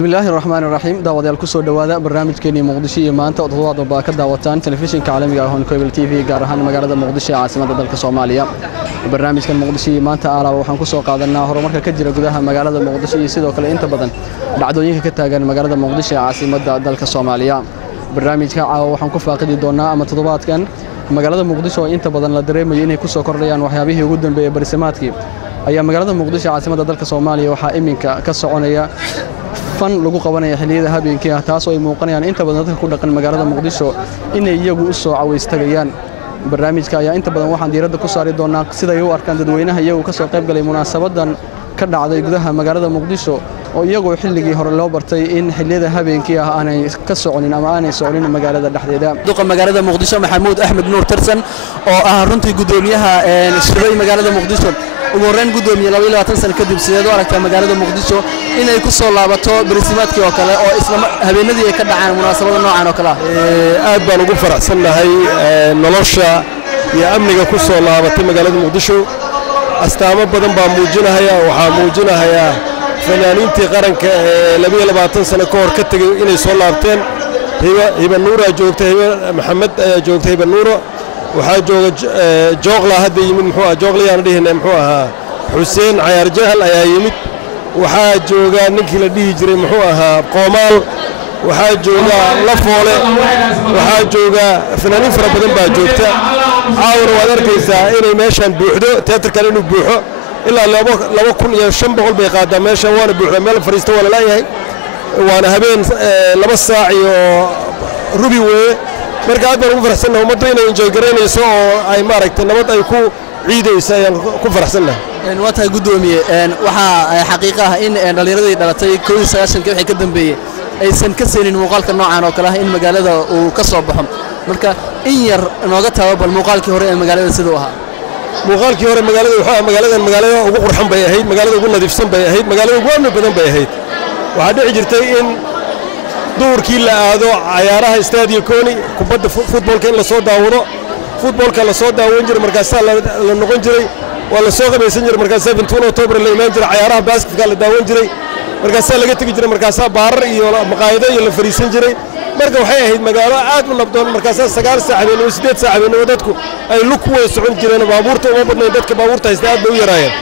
بسم الله الرحمن الرحيم داوديال كسو دوادا برنامجكeenii Muqdisho iyo maanta toddobaad baa ka daawataan telefishinka caalamiga ah oo Cable TV gaar ahaan magaalada Muqdisho caasimada dalka Soomaaliya barnaamijkan Muqdisho iyo maanta aalaab waxaan ku soo qaadanaa horumarka ka jira gudaha magaalada Muqdisho iyo sidoo kale inta badan dhacdooyinka ka taagan magaalada Muqdisho caasimada dalka Soomaaliya barnaamijka waxaan ku faaqidi doonaa ama toddobaadkan magaalada Muqdisho inta badan la dareemayo inay ku soo kordhayaan waxyaabihii ugu dambeeyay barnaamijkii ayaa magaalada Muqdisho caasimada dalka Soomaaliya waxa iminka ka soconaya fan lagu qabanaya xilliyada habeenkii taas oo ay muuqanayaan inta badan dadka ku dhaqan magaalada Muqdisho inay iyagu u soo caweystagayaan barnaamijka ayaa inta badan waxaan diiradda ku saari doonaa sida ay u arkaan dadweynaha iyagu ka soo qayb galay munaasabadan ka dhacday gudaha magaalada Muqdisho oo iyagu xilligii hore loo bartay in xilliyada habeenkii aanay ka soconin ama aanay soconin magaalada dhexdeeda duqa magaalada Muqdisho Maxamuud Axmed Nuur Tarsan oo ah runtii gudoomiyaha shirway magaalada Muqdisho ugu horreyn gudoomiye 22 sano kadib sidoo aragtay magaalada Muqdisho inay ku soo laabato barnaamijkii oo kale oo isla habeenadii ay ka dhacaan munaasabada noocan oo kale aad baan ugu faraxsanahay nolosha iyo amniga ku soo laabatay magaalada Muqdisho astaamo badan baa muujinaya fanaaniintii qaranka 22 sano ka hor ka tagay inay soo laabteen hiba nuura joogtay maxamed ayaa joogtay hiba nuura waxaa jooga joogla hadda yimid muxuu ah joogliyaan dhihinay muxuu ahaa Xuseen Cayaar Jahal ayaa yimid waxaa jooga ninkii la dhihi jiray muxuu ahaa Qoomaal waxaa jooga Lafoole waxaa jooga fanaaniin fara badan baa joogta caawna waad arkaysaa inay meeshan buuxdo teatarkan inuu buuxo ilaa 2500 bay qaadaa meeshan waana buuxda meel fariisto wala leeyahay waana habeen 2 saac iyo rubi weeye marka aad baan ugu faraxsanahay ummadda inay enjoy gareynayso oo ay maaragtay nabad ay ku ciidayso ayaan ku faraxsanahay waxa gudoomiye waxa xaqiiqo ah in dhalinyarada dhalatay 19 wixii ka dambeeyay aysan ka seenin muuqaalka noocan oo kale ah in magaalada uu ka soo baxo marka in yar nooga taabal muuqaalkii hore ee magaalada sidoo ahaa muuqaalkii hore magaalada waxa magaalada ugu qurxan bay ahayd magaalada ugu nadiifsan bay ahayd magaalada ugu amni badan bay ahayd waxa dhici jirtay in duurkii la aado ciyaaraha Stadium Koni kubadda footballka in la soo daawado footballka la soo daawan jiray markaas la noqon jiray waa la soo qabaysan jiray markaas 17 October la imaan jiray ciyaaraha basketka la daawan jiray markaas laga tagi jiray markaas baarar iyo maqaayado iyo la fariisan jiray marka waxay ahayd magaalo aad u nabdoon markaas 9 saacadood iyo 8 saacadood dadku ay lug way socon jireen baabuurta uma badnayn dadka baabuurta haysta aad bay u yaraayeen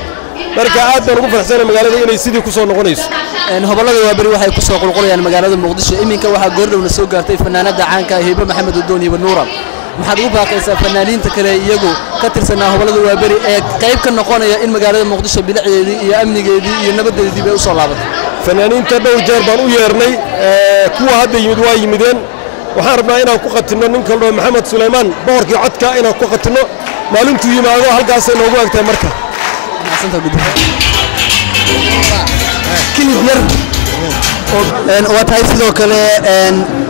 marka aad baan ugu faraxsanahay magaalada inay sidii ku soo noqonayso hobalada waa bari waxay ku soo qulqulayaan magaalada Muqdisho iminka waxa goordhowna soo gaartay fanaanada caanka ah Hiba Maxamed Udoon Hiba Nuura maxaad ugu baaqaysaa fanaaniinta kale iyagu ka tirsanaa hobalada waa bari ee qayb ka noqonaya in magaalada Muqdisho bilicdeedii iyo amnigeedii iyo nabadeedii bay u soo laabatay fanaaniinta dhowr jeer baan u yeernay kuwa hadda yimid waa yimideen waxaan rabnaa inaan ku qatino ninka loo Maxamed Suleymaan boqorkii codka inaan ku qatino maalintuu yimaado halkaas ay noogu agtay marka كليب ير وتهاي sidoo kale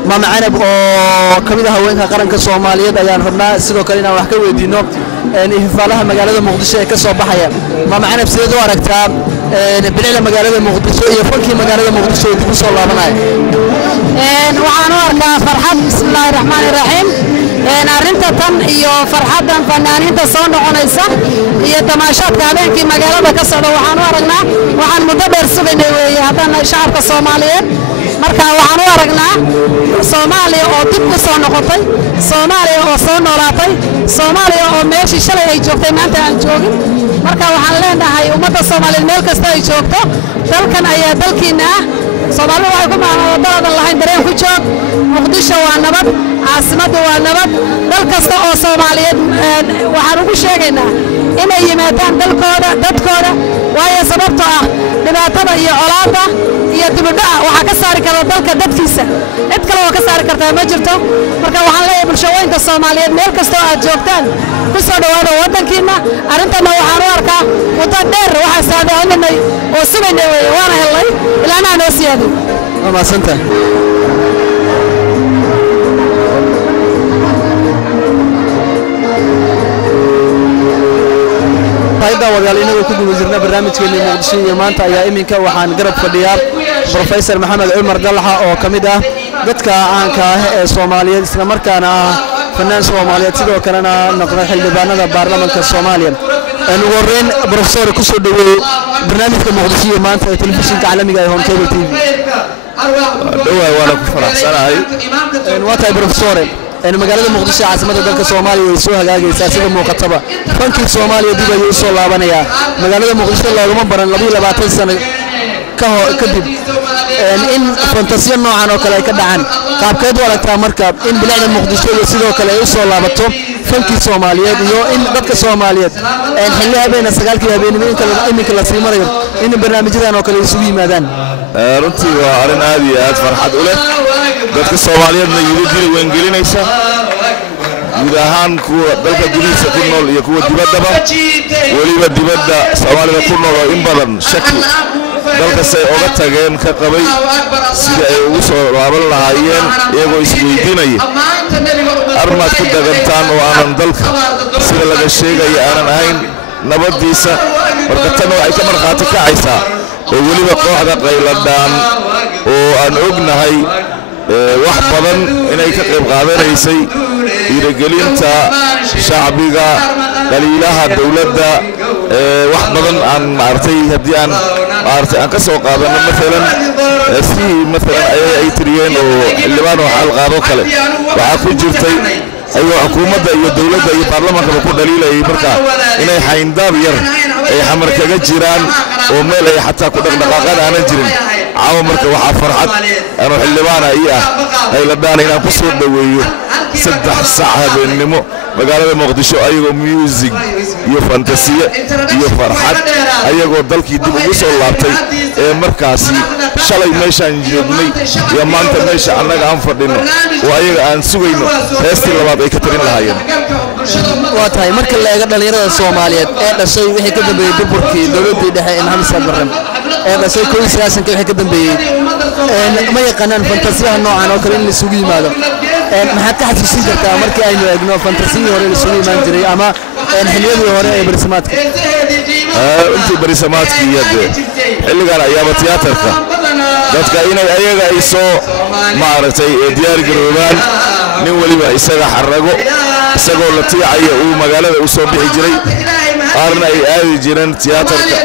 maama Canab oo kamida haweenka qaranka Soomaaliyeed ayaan rabnaa sidoo kale inaan wax ka weydiino ihfaalaha magaalada Muqdisho ee ka soo baxaya maama Canab sidoo u aragtaa bilicda magaalada Muqdisho iyo fankii magaalada Muqdisho ee ku soo laabanay waxaan u arkaa farxad bismillaahir rahmaanir rahiim arinta tan iyo farxadan fanaaniinta soo noqonaysa iyo tamaashaadka habeenkii magaalada ka socda waxaan u aragnaa waxaan muddo dheer sugaynay weeye haddana shacabka Soomaaliyeed marka waxaan u aragnaa Soomaaliya oo dib u soo noqotay Soomaaliya oo soo noolaatay Soomaaliya oo meeshii shalay ay joogtay maanta aan joogin marka waxaan leenahay ummadda Soomaaliyeed meel kasta ay joogto dalkan ayaa dalkiina ah Soomaaliya waxay ku maamulada lahayn dareen ku joog Muqdisho waa nabad caasimadu waa nabad dal kasta oo Soomaaliyeed waxaan ugu sheegaynaa inay yimaadaan dalkooda dadkooda waayo sababtoo ah dhibaatada iyo colaadda iyo dibadhaca waxa ka saari kara dalka dadkiisa cid kale oo ka saari karta ma jirto marka waxaan leeyahay bulshooyinka Soomaaliyeed meel kasta oo aad joogtaan ku soo dhawaada wadankiina arintana waxaan u arkaa wada dheer waxa saadaynay oo subaynay waana helay ilaana noo siyaadin ma santa fayda wadaaliina ku guuleysanaa barnaamijkeena Muqdisho iyo maanta ayaa iminka waxaan garab fadhiyaa Professor Maxamed Umar Dalaxa oo kamid ah dadka caanka ah ee Soomaaliyeed isla markaana ah fanaan Soomaaliyeed sidoo kalena noqday xildhibaanada baarlamaanka Soomaaliya ugu horreyn professor ku soo dhaweey barnaamijka muqdisho maanta ee telefishinka caalamiga ee Hon Cable TV waana ku faraxsanahay waa tahay professor magaalada muqdisho caasimadda dalka Soomaaliya way soo hagaagaysaa sida muuqataba fankii Soomaaliya dib ayuu soo laabanaya magaalada muqdisho loogama baran 22 sano kadib in fantasiyo noocan oo kale ay ka dhacaan qaabkeed walaaltaa marka in bilicda muqdisho iyo sidoo kale ay soo laabato fankii Soomaaliyeed iyo in dadka Soomaaliyeed xilli habeenna sagaalkii habeenimo iminka la sii marayo in barnaamijyadan oo kale isugu yimaadaan runtii waa arrin aad iyo aad farxad u leh dadka Soomaaliyeedna yidhi weyn gelinaysa guud ahaan kuwa dalka gudihiisa ku nool iyo kuwa dibaddaba weliba dibadda Soomaalida ku nool oo in badan shaki dalkasay oga tageen ka qabay sida ay ugu soo laaban lahaayeen iyagoo isweydiinaya armaad ku dagantaan oo aanan dalka sida laga sheegaya aanan ahayn nabadiisa marka tan waxay ka markhaati kacaysaa oo weliba kooxda qayladhaan oo aan ognahay wax badan inay ka qayb qaadanaysay dhiirigelinta shacbiga dhaliilaha dowladda wax badan aan maartay haddii aan ka soo qaadano maalan si maalan ay tiriyeen oo xildhibaan oo xal qaado kale waxaa ku jirtay ayuu xukuumadda iyo dowladda iyo baarlamaanka ku dhaliilayay marka inay xayndaab yar ay xamar kaga jiraan oo meel ay xataa ku dhaqdhaqaaqan aanan jirin caawa marka waxaa farxad anuu xildhibaana ii ah hayladhaan inaan ku soo dhaweeyo 3 saac habeennimo magaalada muqdisho ayagoo music iyo fantasiye iyo farxad ayagoo dalkii dib ugu soo laabtay ee markaasi shalay meeshaan joognay iyo maanta meesha annaga aan fadhino oo ayaga aan sugayno heestii labaad ay ka tarin lahaayeen waa tahay marka la eego dhalinyarada Soomaaliyeed ee dhashay wixii ka dambeeyay burburkii dowladii dhexe ee Maxamed Saad Barre ee dhashay 1990 wixii ka dambeeyay ma yaqaanaan fantasiyaha noocan oo kale in la isugu yimaado maxaad ka xasuusin kartaa markii aynu eegno fantasiyadii hore la isugu imaan jiray ama xilliyadii hore ee barisamaadka intii barisamaadkii xilligan ayaaba tiyaatarka dadka inay ayaga ay soo maaragtay diyaar garoobaan nin waliba isaga xarago isagoo la tiicaya uu magaalada u soo bixi jiray qaarna ay aadi jireen tiyaatarka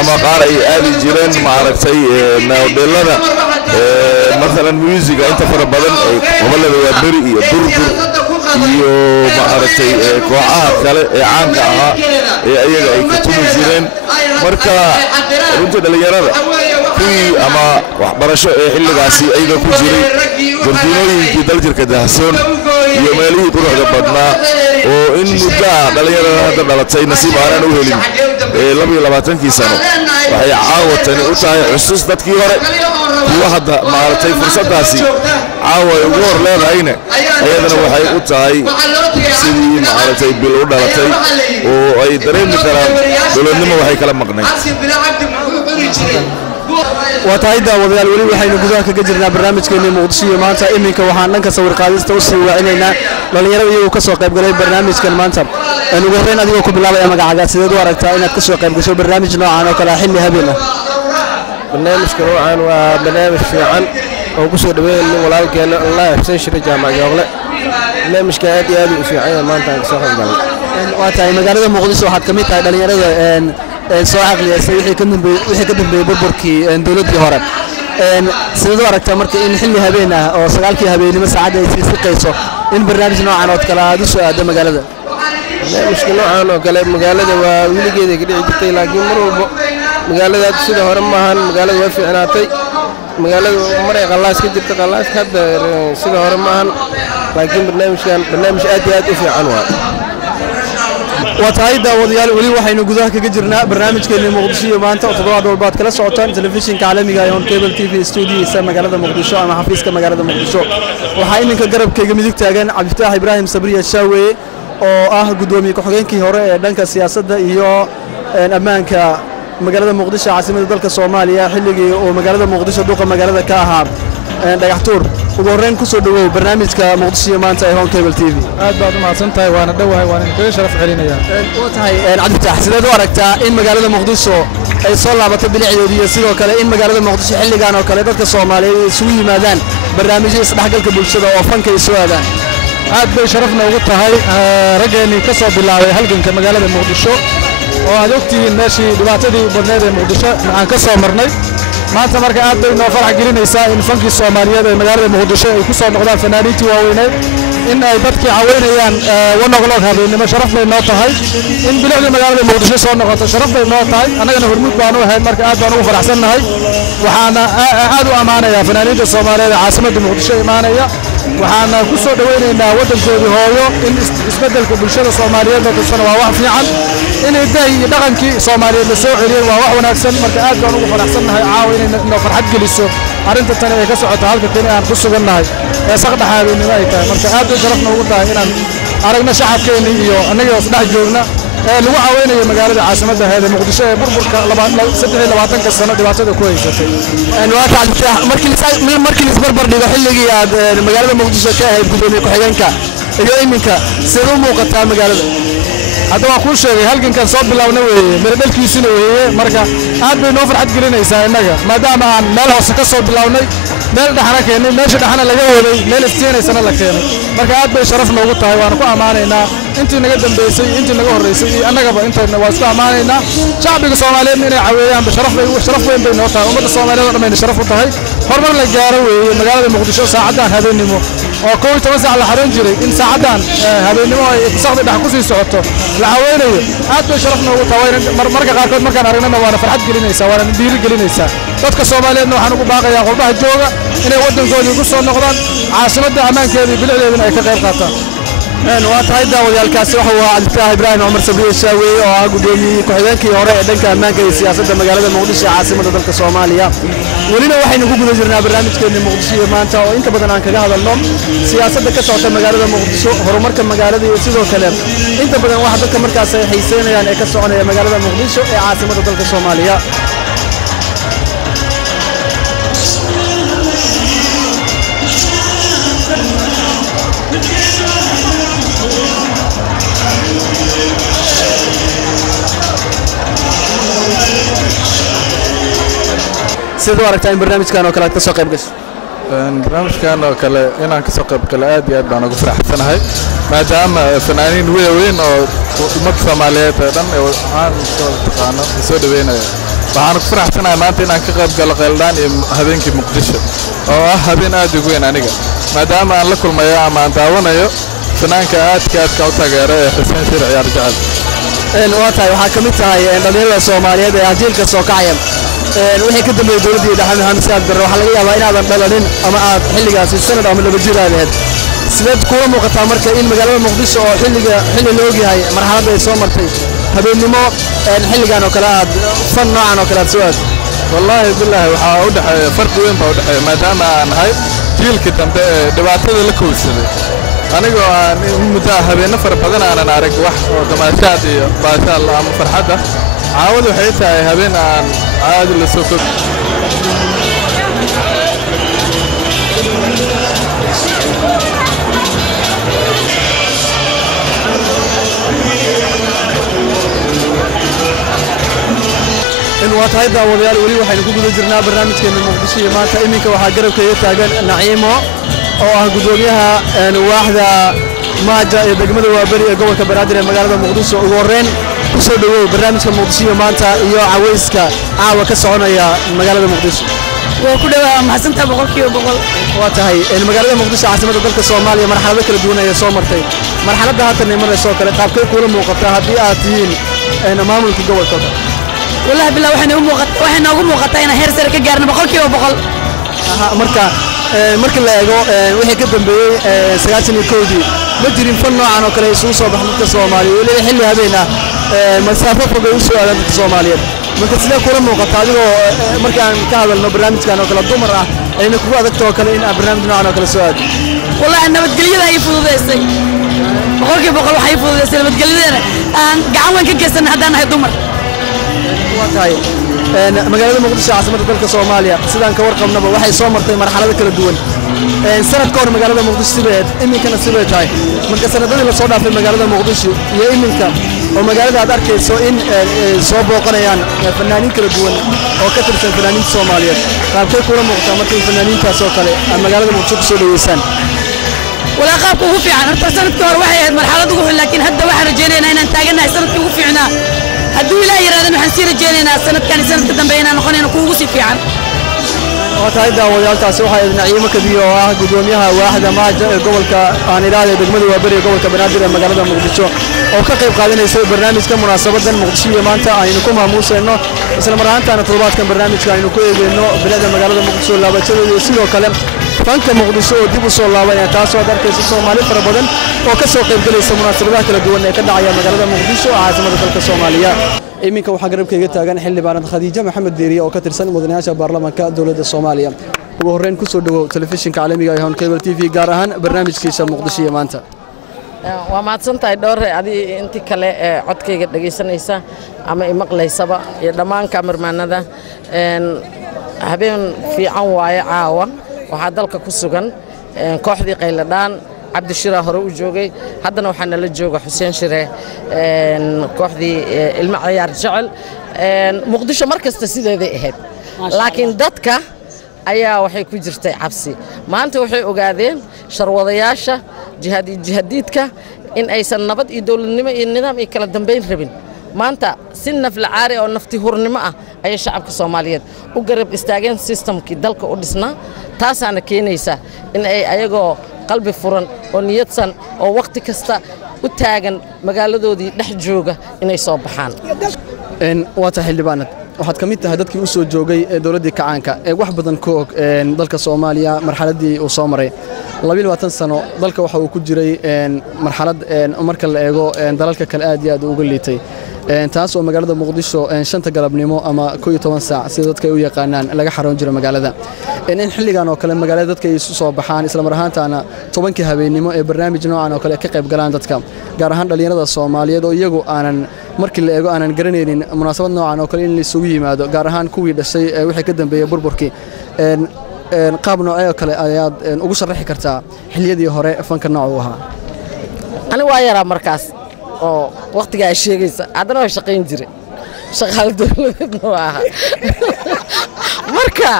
ama qaar ay aadi jireen maaragtay modelada مثلا ميوزيكا انت fara badan ay gobolada waa bari iyo durdur iyo maaragtay kooxaha kale ee caanka ah ee ayaga ay ka tumi jireen marka runtii dhalinyarada kuwii ama waxbarasho ee xilligaasi ayaga ku jiray gardinooyinkii daljirka dahsoon iyo meelihii quruxda badnaa oo in muddo ah dhalinyarada hadda dhalatay nasiib aanan u helin 22 sano waxay caawatani u tahay xusuus dadkii hore kuwa hadda maaragtay fursadaasi caawa ugu hor leedahayna ayadana waxay u tahay sidii maaragtay bil u dhalatay oo ay dareemi karaan dowladnimo waxay kala maqnayd وتاي داوديال ولي waxaynu gudaha kaga jirnaa barnaamijkeena muqdisho maanta iminka waxaan dhanka sawir qaadista u sii wacinaynaa dhalinyarada iyagu ka soo qayb galay barnaamijkan maanta aan ugu horeyn adiga ku bilaabay magacaaga sideed u aragtaa inaad ka soo qayb gasho barnaamij noocan oo kale xilli habeen ah barnaamijkan waxaan waa barnaamij fiican oo ku soo dhaweeyay walaalkeena Allah xuseen shir jaamac yogle barnaamijka aad iyo aad u fiican maanta aan soo qayb galay waa tahay magaalada muqdisho waxaad kamid tahay dhalinyarada soo aqliyay wixii ka dambeeyay burburkii dawladii hore sidoo aragtaa marka in xilli habeen ah oo 9kii habeenimo saacad ay sii siqayso in barnaamij noocan oo kale aad u soo aado magaalada barnaamijka noocan oo kale magaalada waa wiligeeda ka dhici jirtay laakiin mar walba magaalada sida hore ma ahan magaalada way fiicnaatay magaalada maray qalaas ka jirta qalaas hadda sida hore ma ahan laakiin barnaamijkan barnaamij aad iyo aad u fiican waa وتاي داوديال ولي waxaynu gudaha kaga jirnaa barnaamijkeena muqdisho maanta oo toddobaad walbaad kala socotaan telefishinka caalamiga ah Hon Cable TV studio magaalada muqdisho ama xafiiska magaalada muqdisho waxa iminka garabkayga midig taagan Cabdifaax Ibraahim Sabriya Shaawe oo ah gudoomiye ku-xigeenkii hore ee dhanka siyaasadda iyo ammaanka magaalada muqdisho caasimadda dalka Soomaaliya xilligii oo magaalada muqdisho duqa magaalada ka ahaa dhagaxtuur ugu horeyn ku soo dhaweey barnaamijka muqdisho maanta ee Hon Cable TV aad baad u mahadsantahay waana dhawahay waana kaga sharaf celinaya watahay Cabdifaax sideed u aragtaa in magaalada muqdisho ay soo laabatay bilicdeedii iyo sidoo kale in magaalada muqdisho xilligan oo kale dadka Soomaaliyeed isugu yimaadaan barnaamijyo isdhexgalka bulshada oo fanka ay soo aadaan aad bay sharafna ugu tahay rageeni ka soo bilaabay halganka magaalada muqdisho oo aad ogtihiin meeshii dhibaatadii badneed ee muqdisho aan ka soo marnay maanta marka aad bay noo farax gelinaysaa in fankii Soomaaliyeed ee magaalada muqdisho ay ku soo noqdaan fanaaniintii waaweyneed in ay dadkii caweynayaan wanaagloog habeenimo sharaf bay noo tahay in bilicda magaalada muqdisho soo noqoto sharaf bay noo tahay annagana hormuud baan u ahay marka aad baan ugu faraxsannahay waxaana aad u amaanayaa fanaaniinta Soomaaliyeed ee caasimadda muqdisho imaanaya waxaana ku soo dhaweynaynaa waddankoodii hooyo in isbeddelka bulshada Soomaaliyeed oo tusana waa wax fiican in ay iyo dhaqankii Soomaaliyeed la soo celiyeen waa wax wanaagsan marka aad baan ugu faraxsannahay caawa inay farxad geliso arrinta tan ee ka socota halka kani aan ku sugannahay ee saqdhaxaadinimo ay tahay marka aad bay sharaf noogu tahay inaan aragna shacabkeena iyo annaga oo dhex joogna ee lagu caweynayo magaalada caasimadda heeda muqdisho ee burburka 23 sano dhibaatada ku haysatay markii la isbarbar dhigo xilligii aad magaalada muqdisho ka ahayd gudoomiye ku-xigeenka iyo iminka sidoo muuqataa magaalada hadda waan kuu sheegay halgankan soo bilowna weeye miradhalkiisina weeye marka aad bay noo farxad gelinaysaa innaga maadaama aan meel hoose ka soo bilownay meel dhaxana keenay meesha dhaxana laga waday meel iftiinaysana la keenay marka aad bay sharaf noogu tahay waana ku ammaanaynaa intii naga dambeysay intii naga horreysay iyo annagaba intayna waa isku ammaanaynaa shacbiga Soomaaliyeed inay caweeyaan sharaf weyn bay noo tahay ummadda Soomaaliyeed oo dhammaan sharaf u tahay hormar la gaaro weeye magaalada muqdisho saacadan habeenimo oo 12 saac la xaran jiray in saacadan habeenimo ay saacada dhax ku sii socoto la caweynayo aad bay sharaf noogu tahay marka qaarkood markaan aragnana waana farxad gelinaysaa waana dhiiri gelinaysaa dadka Soomaaliyeedna waxaan ugu baaqayaa qurbaha jooga inay waddankoodii ku soo noqdaan caasimadda ammaankeeda bilicdeedana ay ka qayb qaataan waa tahay daawadayaalkaasi waxa uu Cabdifaax Ibraahim Cumar Sabriye Shaaweey oo ah gudoomiye ku-xigeenkii hore ee dhanka ammaanka iyo siyaasadda magaalada muqdisho ee caasimadda dalka Soomaaliya welina waxaynu ku guda jirnaa barnaamijkeena muqdisho maanta oo inta badan aan kaga hadalno siyaasadda ka socota magaalada muqdisho horumarka magaalada iyo sidoo kale inta badan waxa dadka markaas ay xiiseynayaan ee ka soconaya magaalada muqdisho ee caasimadda dalka Soomaaliya sidoo aragtaa in barnaamijkan oo kale aad ka soo qayb gasho barnaamijkan oo kale inaan ka soo qayb galo aad iyo aad baan ugu faraxsanahay maadaama fanaaniin weyn oo ummadda Soomaaliyeed oo dhan aan soo taqaano soo dhaweynaya waxaan ku faraxsanahay maanta inaan ka qayb galo qeeldaan iyo habeenkii muqdisho oo ah habeen aad ugu weyn aniga maadaama aan la kulmayo ama aan daawanayo fanaanka aadka u taageero ee Xuseen Shir Ciyaar Jacayl waa tahay waxaa ka mid tahay dhalinyarada Soomaaliyeed ee jiilka soo kacaya wixii ka dambeeyay dawladda Dhaxal Maxamed Siyaad Barre waxa laga yaabaa inaadan dhalanin ama aad xilligaasi sanad ama laba jir aad ahayd sideed kuula muuqataa marka in magaalada muqdisho oo xilli la ogyahay marxaladda ay soo martay habeenimo xilligan oo kale aad fan noocan oo kale aad soo aad wallahi billahi waxa u dhaxay farqi weyn baa u dhaxay maadaama aan ahay jiilka dambe ee dhibaatada la kowsaday anigoo aan muddo habeenno fara badan aanan arag wax oo damaashaad iyo baashaal ama farxadda caawadu waxay tahay habeen aan caadi la soo koobi in waa tahay daawadayaal weli waxaynu ku guda jirnaa barnaamijkeena muqdisho iyo maanta iminka waxaa garabkeeda taagan Naciimo oo ah gudoomiyaha waaxda maaja ee degmada Waabari ee gobolka Banaadir ee magaalada muqdisho ugu horreyn ku soo dhaweey barnaamijka muqdisho maanta iyo caweyska caawa ka soconaya magaalada muqdisho waa ku dhawaad maxsanta boqolkiiba boqol waa tahay in magaalada muqdisho caasimadda dalka Soomaaliya marxalado kala duwan ay soo martay marxaladda haatan ay marayso kale qaabkay kula muuqataa haddii aad tihiin maamulka gobolka والله بالله waxay noogu muuqataa in heer sare ka gaarno boqolkiiba boqol marka la eego wixii ka dambeeyay 91dii ma jirin fan noocan oo kale isugu soo baxay dadka Soomaaliyeed weli xilli habeen ah masaafo fog ay u soo aadaan dadka Soomaaliyeed marka sidee kula muuqataa adigoo markaan ka hadalno barnaamijkan oo kale dumar ah ayna kugu adagtoo kale in barnaamij noocan oo kale soo aado والله nabadgelyada ay fududeysay boqolkiiba boqol waxay fududeysay nabadgelyada aan gacan weyn ka geysan haddaan ahay dumar tahay magaalada muqdisho caasimadda dalka Soomaaliya sidaan ka warqabnaba waxay soo martay marxalado kala duwan sanadka hore magaalada muqdisho sideed iminkana sidee tahay marka sanadadii la soo dhaafay magaalada muqdisho iyo iminka oo magaalada aad arkayso in soo booqanayaan fanaaniin kala duwan oo ka tirsan fanaaniinta Soomaaliyeed qaabkay kula muuqataa markay fanaaniintaas oo kale magaalada muqdisho ku soo dhaweysaan ولا qaabku ugu fiican horta sanadkii hore waxay ahayd marxalad ugu xun laakiin hadda waxaan rajaynaynaa inaan taaganahay sanadkii ugu fiicnaa hadduu ilaa yiraahdan waxaan sii rajaynaynaa sanadkan sanadka dambe inaan noqonayno kuugu si fiican وتاي داوديالتاasi waxa ay Naciimo Kadiyo oo ah gudoomiyaha waaxda maaja ee gobolka aan ilaaliyay degmada Waaberi gobolka Banaadir ee magaalada Muqdisho oo ka qayb qaadanaysa barnaamijka munaasabadan Muqdisho maanta aynu ku maamuusayno isla mar ahaantaana toddobaadkan barnaamijka aynu ku eegayno bilada magaalada Muqdisho laabateeda sidoo kale fanka Muqdisho oo dib u soo laabanaya taas oo darkaysa Soomaali fara badan oo ka soo qayb galaysa munaasabadaha kala duwan ee ka dhacaya magaalada Muqdisho caasimada dalka Soomaaliya iminka waxa garabkayga taagan xildhibaan Khadiija Maxamed Deeriye oo ka tirsan mudanayaasha baarlamaanka dawladda Soomaaliya ugu horreyn ku soo dhawow telefishinka caalamiga ah ee Cable TV gaar ahaan barnaamijkiisa Muqdisho maanta waa maadsantahay dhowr adii intii kale codkayga dhageysanaysa ama imaqlaysaba iyo dhammaan kamermanada habeen fiican waaye caawa waxa dalka ku sugan kooxdii qayladaan عبد الشرا هرو جوجي هذا وحنا للجوجا حسين شرا كوحدي المعيار جعل مقدشة مركز تسيد هذا إهب لكن دتك أيها وحي كوجرتي عبسي ما أنت وحي أقادين شروضياشة جهاديتك إن أي سنة نبض يدول النظام يكلا دنبين ربين ما أنت سنة في العاري أو نفتي هرنماء أي شعب كصوماليات وقرب استاجين سيستم كدلك أودسنا تاسع كينيسا إن أيجو قلبي فرن ونيتسن أو وقت كستا وتاجن مقالدودي دحجوجة إنه يصاب بحان. إن واتح اللي بانت waxaad kamid tahay dadkii u soo joogay ee dawladda kacaanka ee wax badan ku og dalka Soomaaliya marxaladii uu soo maray 22 sano dalka waxa uu ku jiray marxalad marka la eego dalalka kale aad iyo aad uga liitay taas oo magaalada Muqdisho 5 galabnimo ama 12 saac sida dadka ay u yaqaanaan laga xaroon jiray magaalada in xilligan oo kale magaalada dadka ay isu soo baxaan isla mar ahaantaana 10 habeenimo ee barnaamij noocan oo kale ka qayb galaan dadka gaar ahaan dhalinyarada Soomaaliyeed oo iyagu aanan markii la eego aanan garanaynin munaasabad noocan oo kale in la isugu yimaado gaar ahaan kuwii dhashay wixii ka dambeeyay burburkii qaab nooc kale ayaad ugu sharaxi kartaa xilliyadii hore fanka nooc u ahaa ani waa yaraa markaas oo waqtiga ay sheegaysa adana way shaqeyn jiray shaqaal dawladeedna waa marka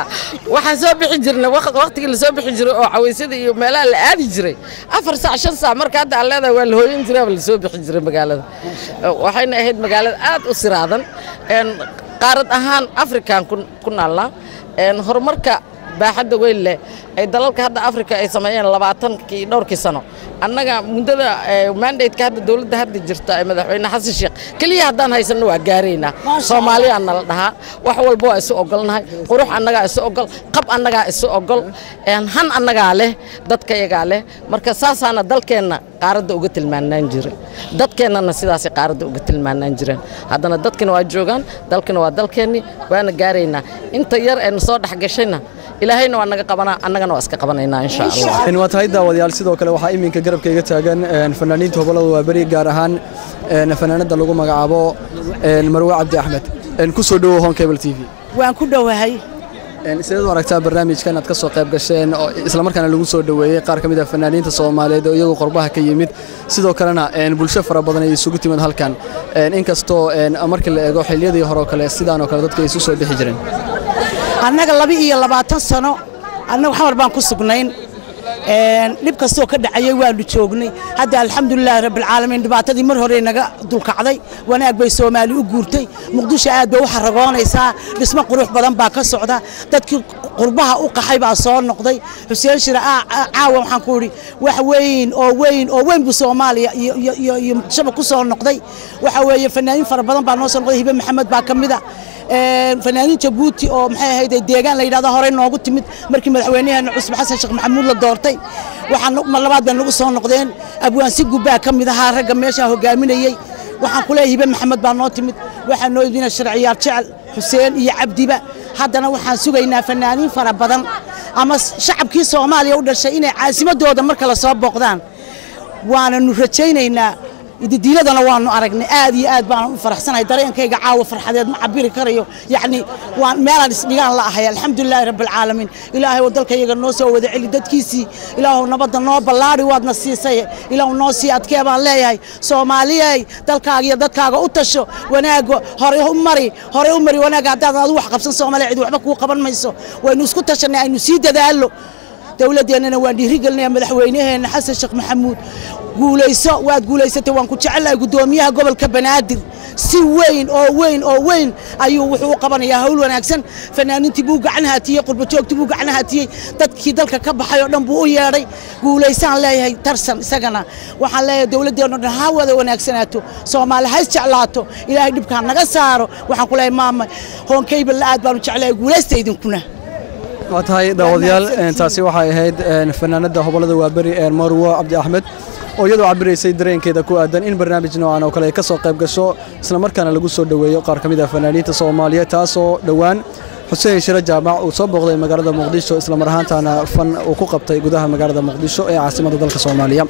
waxa soo bixi jirnay waqtiga la soo bixi jiray oo caweysada iyo meelaha la aadi jiray 4 saac 5 saac marka hadda leedahay waa la hooyin jiray la soo bixi jiray magaalada waxayna ahayd magaalada aad u siraadan qaarad ahaan Afrikaan ku naalna horumarka baaxadda weyn leh ay dalalka hadda Afrika ay sameeyeen 20 dhowrkii sano annaga mudada mandate-ka hadda dawladda hadda jirta ee madaxweyne Xasan Sheekh kaliya hadaan haysano waa gaareyna Soomaaliya la dhahaa wax walba waa isu ogolnahay qurux annaga isu ogol qab annaga isu ogol han annaga leh dadka iyaga leh marka saasaana dalkeena qaaradda uga tilmaanaan jiray dadkeenana sidaas qaaradda uga tilmaanaan jireen haddana dadkina waa joogan dalkina waa dalkeeni waana gaareyna inta yar ee soo dhaxgashayna ilaahayna waa naga qabanaa annagana waa iska qabanaynaa insha Allah in waa tahay daawadayaal sidoo kale waxa iminka garabkayga taagan fanaaniinta gobolada Waaberi gaar ahaan fanaanada lagu magacaabo Marwa Cabdi Axmed ku soo dhawo Cable TV waan ku dhawahay sidoo aragtaa barnaamijkan aad ka soo qayb gasheen oo isla markaana lagu soo dhaweeyay qaar kamid ah fanaaniinta Soomaaliyeed oo iyagu qurbaha ka yimid sidoo kalena bulsho fara badan ay isugu timid halkan inkastoo marka la eego xilliyadii hore kale sidaan oo kale dadka ay isu soo bixi jireen annaga 22 sano annaga xamar baan ku sugnayn dhib kastoo ka dhacay waanu joognay hadda alxamdulillah rabbil caalamiin dhibaatadii mar hore naga dulkacday wanaag bay Soomaali u guurtay Muqdisho aad bay wax ragoonaysaa dhismo qurux badan baa ka socda dadkii qurbaha u qaxay baa soo noqday Xuseen Shira caawa waxaan ku yiri wax weyn bu Soomaaliya iyo shaba ku soo noqday waxa weeye fanaaniin fara badan baa noo soo noqday Hibe Maxamed baa kamida fanaaniin Jabuuti oo maxay ahayd deegaan la yiraahdo hore noogu timid markii madaxweynaha cusub Xasan Sheekh Maxamuud la doortay waxaan labaad baan lagu soo noqdeen abwaan si gubaa kamid ahaa ragga meesha hogaaminayay waxaan ku leeyahay Hibe Maxamed baa noo timid waxaan noo idina sharciyaal jecel Xuseen iyo Cabdiba haddana waxaan sugaynaa fanaaniin fara badan ama shacabkii Soomaaliya u dhashay inay caasimadooda marka la soo booqdaan waana nu rajaynaynaa diiladana waanu aragnay aad iyo aad baan u faraxsanahay dareenkayga caawa farxadeed ma cabiri karayo yani waan meelaan isdhigaan la ahay alxamdulillah rabbil caalamiin ilaahay wadalkayaga noo soo wada celi dadkiisii ilaahu nabadda noo ballaari waadna siisay ilaahu noo sii adkee baan leeyahay Soomaaliyay dalkaaga iyo dadkaaga u tasho wanaago hore u mari wanaaga haddaad aad wax qabsan Soomaaliya cid waxba ku qaban mayso waynu isku tashanay aynu sii dadaalo dawladdeena waan dhiirigelinaa madaxweynaheena Xasan Sheekh Maxamuud guulayso waad guulaysatay waan ku jecelahay gudoomiyaha gobolka Banaadir si weyn oo weyn ayuu wuxuu u qabanayaa hawl wanaagsan fanaaniintii buu gacan haatiyey qurbajoogtii buu gacan haatiyey dadkii dalka ka baxay oo dhan buu u yeedhay guulaysaan leeyahay tarsan isagana waxaan leeyahay dawladdeena dhan ha wada wanaagsanaato Soomaali ha isjeclaato ilaahay dhibkaan naga saaro waxaan ku leeyahay maama hoonkayba la aad baan u jeclahay guulaysta idinkuna وتهاي داوديال تاسي waxay ahayd fanaanada hobolada waabari Marwa Abdi Ahmed oo iyadoo cabiraysay dareenkeeda ku aadan in barnaamij noocan oo kale ay ka soo qayb gasho isla markaana lagu soo dhaweeyo qaar kamid ah fanaaniinta Soomaaliyeed taasoo dhawaan Xuseen Shira Jaamac uu soo booqday magaalada Muqdisho isla mar ahaantaana fan uu ku qabtay gudaha magaalada Muqdisho ee caasimadda dalka Soomaaliya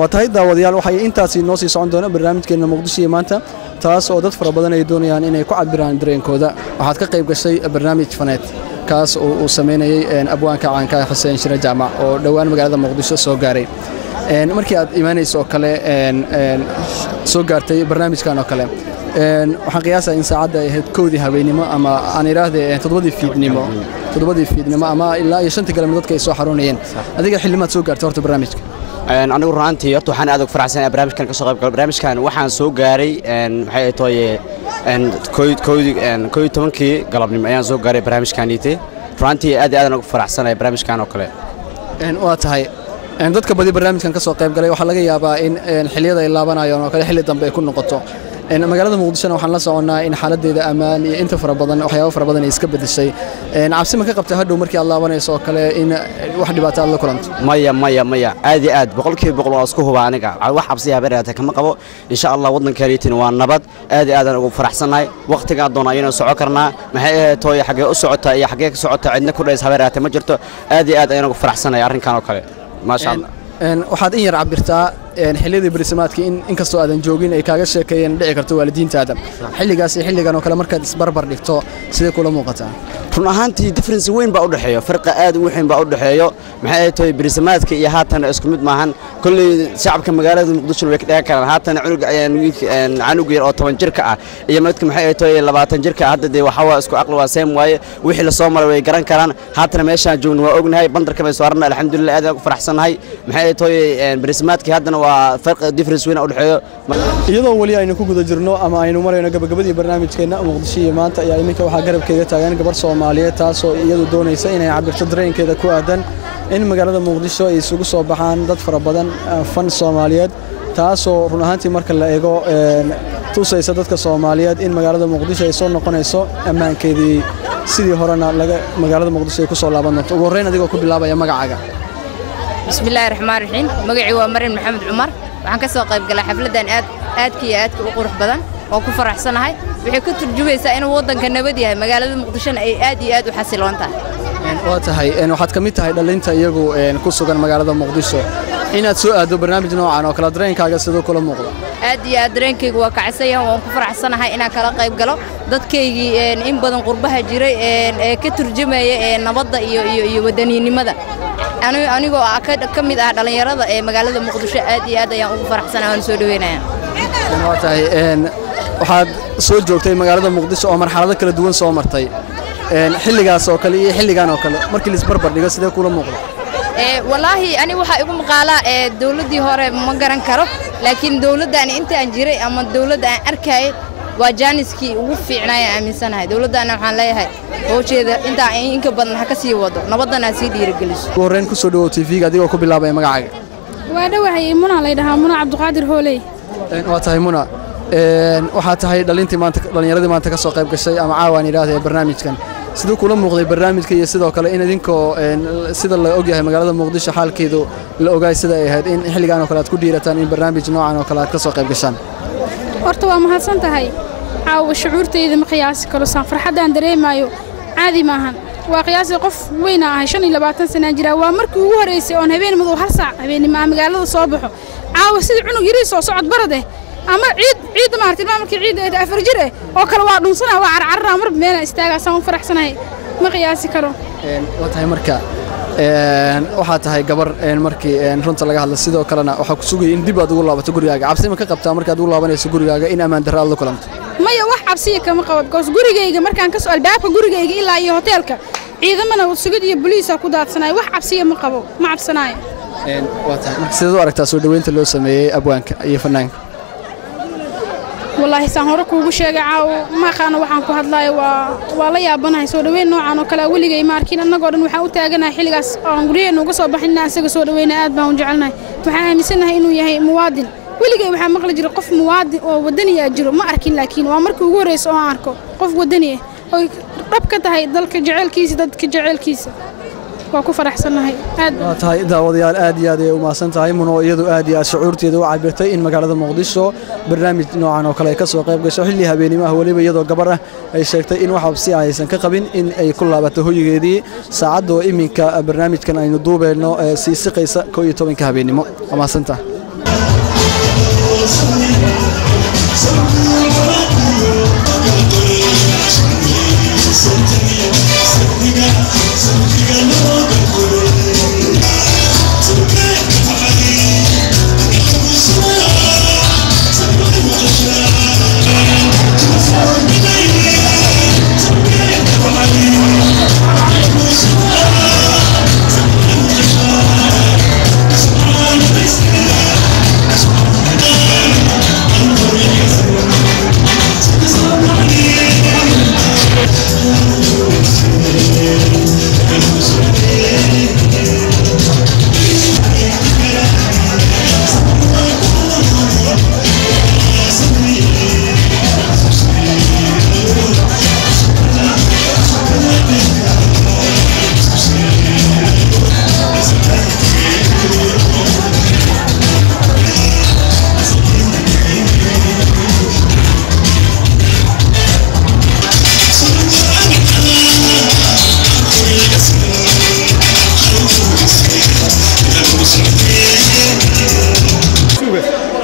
وتهاي داوديال waxay intaasi noo sii socon doona barnaamijkeena Muqdisho maanta taas oo dad fara badan ay doonayaan inay ku cabiraan dareenkooda waxaad ka qayb gashay barnaamij faneed kaas oo sameynayay abwaanka caanka Xuseen Shira Jaamac oo dhawaan magaalada Muqdisho soo gaaray markii aad iimaanayso kale soo gaartay barnaamijkan oo kale waxaan qiyaasaa in saacada ay ahayd 2 habeenimo ama aan iraahdee 7 fiidnimo ama ilaa 5 galabnimo dadka ay soo xaroonayeen adiga xillimaad soo gaartay horta barnaamijka anigu runtii horta waxaan aad ugu faraxsanahay barnaamijkan ka soo qayb galay barnaamijkan waxaan soo gaaray maxay tahay 12 galabnimo ayaan soo gaaray barnaamijkaniite runtii aad ugu faraxsanahay barnaamijkan oo kale waa tahay dadka badi barnaamijkan ka soo qayb galay waxa laga yaabaa in xilliyada ay laabanayaan oo kale xilli dambe ay ku noqoto magaalada Muqdisho waxaan la soconaa in xaaladeeda amaan iyo inta fara badan waxyaabo fara badan ay iska bedeshay cabsi ma ka qabtay hadhow markii aad laabanayso oo kale in wax dhibaato aad la kulanto maya aad boqolkiiba boqol waa isku huba aniga wax cabsi habeeraata kama qabo insha Allah wadankeena waa nabad aad ugu faraxsanahay waqtiga doona inaan soco karnaa maxay tooy xagee u socota iyo xagee ka socota cidna ku dhays habeeraata ma jirto aad ayaan ugu faraxsanahay arrinkan oo kale ma sha Allah waxaad in yar cabirtaa xilliyada bariismaadka in kastoo aadan joogin ay kaaga sheekeeyeen dhici karto waalidiintaada xilligaas iyo xilligan oo kale markaad isbarbar dhigto sidee kula muuqataa run ahaantii difference weyn baa u dhaxeeyo farqi aad u weyn baa u dhaxeeyo maxay tahay bariismaadka iyo haatan isku mid maahan kulli shacabka magaalada Muqdisho way ka dhagan karaan haatan cunug yar oo 10 jirka ah iyo midka maxay tahay 20 jirka hadda waxa isku aqli waa same waaye wixii la soo maray way garan karaan haatan meeshaan joogno waa ognahay bandarka bay soo arnaa alxamdulillah aad ugu faraxsanahay maxay tahay bariismaadka haddana فرق difference وين أودحيو iyadoo wali aynu ku guda jirno ama aynu marayno gabagabadii barnaamijkeena Muqdisho maanta ayaa iminka waxa garabkeeda taagan gabar Soomaaliyeed taas oo iyadu doonaysa inay cabirto dareenkeeda ku aadan in magaalada Muqdisho ay isugu soo baxaan dad fara badan fan Soomaaliyeed taas oo run ahaantii marka la eego tusaysa dadka Soomaaliyeed in magaalada Muqdisho ay soo noqonayso ammaankeedii sidii horena laga magaalada Muqdisho ay ku soo laaban doonto ugu horeyn adigoo ku bilaabaya magacaaga بسم الله الرحمن الرحيم مقعي ومرين محمد عمر وحن كسو قيب قال حفلدان aadkii u qurux badan oo ku faraxsanahay wixii ka turjumaysaa in wadanka nabad yahay magaalada Muqdisho ay aad u xasiloon tahay waa tahay waxaad kamid tahay dhalinta iyagu ku sugan magaalada Muqdisho inaad soo aado barnaamij noocan oo kala dareenkaaga sidoo kala muuqdo aad dareenkaygu waa kacsayahay waan ku faraxsanahay inaan kala qayb galo dadkaygii in badan qurbaha jiray ee ka turjumaya nabadda iyo wadaniinimada anigoo ka mid ah dhalinyarada ee magaalada Muqdisho aad ayaan ugu faraxsanahay waan soo dhaweynayaa waa tahay waxaad soo joogtay magaalada Muqdisho oo marxalado kala duwan soo martay xilligaas oo kale iyo xilligan oo kale markii la isbarbar dhigo sidee kula muuqdo والله أنا واحد يقوم قالا الدولة دي هراء مقارن كرب لكن دولة أنا أنت أنجري أما الدولة أنا أركاي وجانسكي وفي عناية من سنة دولة أنا وحنا لها هو شيء أنت إنك بدنا حكسي وضع نبضنا سيدي رجلش ورين كسودو تي في قديم وكوب اللعبة مقعد وهذا وحي منى ليدها منى عبد القادر هولي واتهي منى waxaa tahay dhalinyaradii maanta ka soo qayb gashay ama caawaan ilaahay barnaamijkan sidoo kula muuqday barnaamijka iyo sidoo kale in idinkoo sida la og yahay magaalada Muqdisho xaalkeedu la ogaay sida ay ahayd in xilligan oo kale aad ku dhiirataan in barnaamij noocan oo kale aad ka soo qayb gashaan horta waa mahadsan tahay caawa shucuurtayda ma qiyaasi karo saan farxadaan dareemayo caadi maahan waa qiyaasi qof weyn ah 25 sano jira waa markii ugu horeysay oo habeen madow hal saac habeenimo magaalada soo baxo caawa sida cunug yariis oo socod barade ama ciid ma artay markii ciid afar jir oo kala waa dhunsana waa carcarra mar meel istaaga saan faraxsanahay ma qiyaasi karo tahay marka waxa tahay gabar markii runta laga hadlo sidoo kalena waxa ku sugay in dib aad ugu laabato gurigaaga cabsi ma ka qabtaa markaad ugu laabanayso gurigaaga in amaan darro aad la kulanto maya wax cabsi kama qabo goos gurigayga markaan ka soo albaabka gurigayga ilaa iyo hoteelka ciidamada sugid iyo booliis ku daadsanay wax cabsi ma qabo ma cabsanaay waa tahay sidoo aragtaa soo dhaweynta loo sameeyay abwaanka iyo fanaanka والله سان هore kuugu sheegay caaw ma qaana waxaan ku hadlayo waa la yaabanahay soo dhaweyn noocan oo kale waligay ma arkin annagoo dhan waxaan u taaganahay xiligaas aan guriyeen uga soo baxinaa asaga soo dhaweyn aad baan u jecelnahay waxaan aaminsanahay inuu yahay muwaadin waligay waxaan maqli jiray qof muwaadin oo wadani ah jiro ma arkin laakiin waa markii ugu horeysay oo aan arko qof wadani ah oo dhab ka tahay dalka jaceelkiisa dadka jaceelkiisa waa ku faraxsanahay aad waa tahay daawadayaal aad iyo aad ay u maasan tahay muno iyadu aad iyo aad shucuurteeda u cabirtay in magaalada Muqdisho barnaamij noocan oo kale ay ka soo qayb gasho xilli habeenimo waliba iyadoo gabar ah ay sheegtay in wax habsi aysan ka qabin in ay ku laabato hoyigeedii saacadoo iminka barnaamijkan aynu duubayno si siqaysa 11 habeenimo maasantahay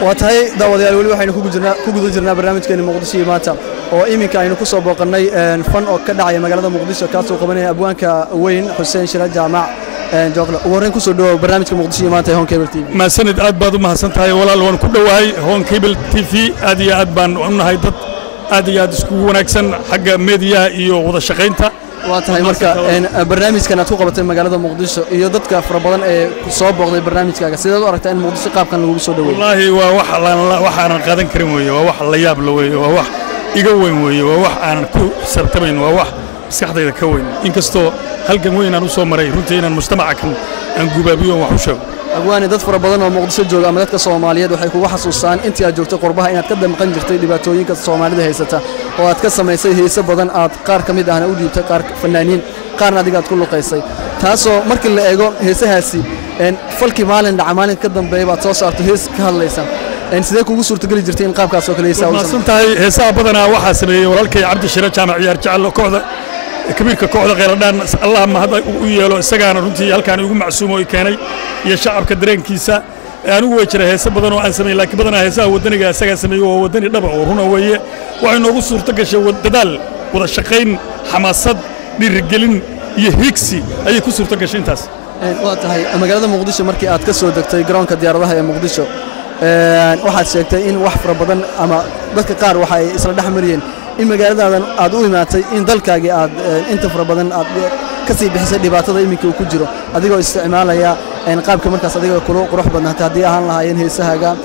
وتهي داودي الولي waxaynu ku guda jirnaa barnaamijkeena Muqdisho maanta oo iminka aynu ku soo booqanay fan oo ka dhacay magaalada Muqdisho ka soo qabanay abwaanka weyn Xuseen Shira Jaamac joogla wareen ku soo dhaw barnaamijka Muqdisho maanta ee Hon Cable TV ma sanad aad baad u mahadsantahay walaal waan ku dhawahay Hon Cable TV aad iyo aad baan u nahay dad aad iyo aad isku wanaagsan xagga media iyo wada shaqaynta واتهاي مركا برنامج كانت ku qabatay magaalada Muqdisho iyo dadka fara badan ee soo booqday barnaamijkaaga sidaad u aragtaa in Muqdisho qaabkan lagu soo dhaweeyo wallahi waa wax aan qaadan karin weeye waa wax la yaab la weeye waa wax iga weyn weeye waa wax aan ku sartabayn waa wax maskaxdayda ka weyn inkastoo halkan weyn aan u soo maray runtii inaan mujtamaca kan aan gubaabiyo wax u sheego أقواني دت فرا بدن ومقدسة جوج أما دتك الصومالية وحيكون وحصوصان أنت أجرت قربها إن تقدم قنجرتي دباتوين كالصومالية هيستا وأتكسم يسوي هيس بدن قار كميد أنا أودي تقار فنانين قارنا دقات كله قيسي تاسو مركل اللي أجو هيس هاسي إن فلكي مالن عمالن قدم بيبات صوص أرتهيس كهالليسان إن سيدك وجسور تقولي جرتين قاب كاسو كليسا ما سنتهي هيسا بدنا وحاسبي ولكن عبد الشريف جامع يرجع له كوعدة كبيرك كوعدة غير دان الله ما هذا وياه السجان رنتي هل كان يقوم معصوم ويكاني يا شعب كدرين كيسا أنا وجهه هيسا بدنا وأنسمي لكن بدنا هيسا ودني جا سجى سمي ودني دبع وهنا وياه وعنو وجسور تقش وددال ولا شقين حماسات للرجالين يهيكسي أي كسور تقش إنتاس واتهاي مقالة مقدسة مركي أتكسر دكتور جران كديار ضها يا مقدسة واحد شيء إن وحفر بدن أما ذاك قار وحي إسرائيل حمرين إن مقالة أدوي ماتي إن ذلك أنت فر بدن كسي بحسب دباتة إمك وكجرو أديكوا استعمالها يا إن قاب كمركز أديكوا كلو قروح بدن تهديها هلا ينهي سهجا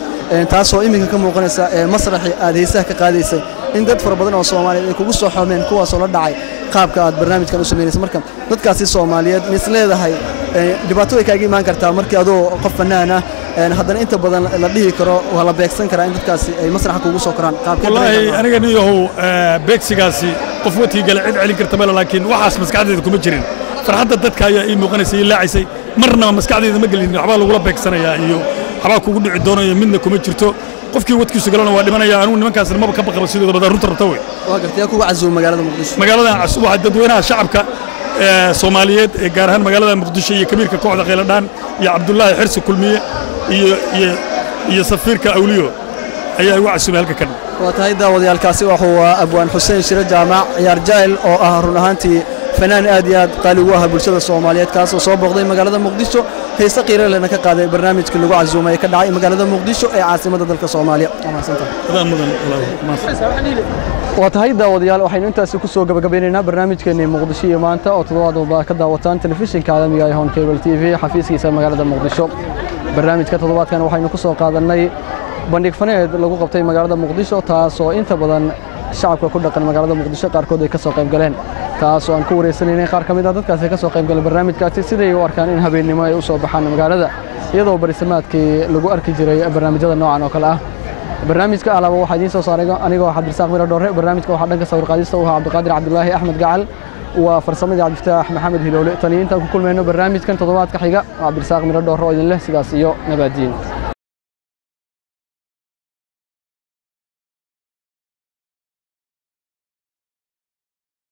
تاسو إمك كم مقنسة مسرحي هذه سهك قادسة إن ذات فر بدن الصومالية كوجسوا حامين كوا صلوا دعي قاب كاد برنامج كانوا سميني مركم ذات الصومالية مثل هذا هاي دباتة كاجي ما كرتا مركي أدو قفنانا هذا أنت بدن لديه كرا وهلا بيكسن كرا أنت كاسي مسرح كوجسوا كران قاب والله أنا قنيه هو بيكسي كاسي قفوتي قال عد علي كرتمال لكن وحاس مسكعدي كم جرين فرحت ذاتك هي مقنسي لا عيسى مرنا مسكعدي ما قال إنه عبال ولا بيكسنا يا أيو عبال كوجد عدونا منك كم جرتو qofkii wadkiisu galana waa dhimanaya anigu nimankaas ma ka baqaro sidoo badan runta rataway waa gartay ku casuum magaalada Muqdisho magaalada casuum waxa dadweynaha shacabka Soomaaliyeed ee gaar ahaan magaalada Muqdisho iyo kabiirka kooxda Qeyladaan iyo Cabdullaahi Xirsi Kulmiye iyo safiirka Awliyo ayaa ugu casuumay halka kan waa tahay daawadayaalkaasi wuxuu abwaan Xuseen Shira Jaamac ciyaar jaayl oo ah run ahaantii fanaan aad iyo aad qaali ugu ah bulshada Soomaaliyeed kaas oo soo booqday magaalada Muqdisho heesa qiiro leh ka qaaday barnaamijka lagu casuumay ka dhacay magaalada Muqdisho ee caasimadda dalka Soomaaliya waa tahay daawadayaal waxaynu intaas ku soo gabagabaynaynaa barnaamijkeena Muqdisho iyo maanta oo toddobaadba ka daawataan telefishinka caalamiga ah ee Hon Cable TV xafiiskiisa magaalada Muqdisho barnaamijka toddobaadkan waxaynu ku soo qaadanay bandhig faneed lagu qabtay magaalada muqdisho taasoo inta badan shacabka ku dhaqan magaalada muqdisho qaarkood ay ka soo qayb galeen taasoo aan ku wareysanaynay qaar ka mid ah dadkaasi ka soo qayb galay barnaamijkaasi siday u arkaan in habeennimo ay u soo baxaan magaalada iyadoo barisamaadkii lagu arki jiray barnaamijyada noocan oo kale ah barnaamijka alaaba waxaa idiin soo saaray anigoo cabdirasaaq miro dhoore barnaamijka waxaa dhanka sawir qaadista u ahaa cabdiqaadir cabdulaahi axmed gacal waa farsamadii cabdifataax maxamed hiloole taniyo intaan ku kulmayno barnaamijkan toddobaadka xiga cabdirasaaq miro dhoore oo idin leh sidaas iyo nabaadiin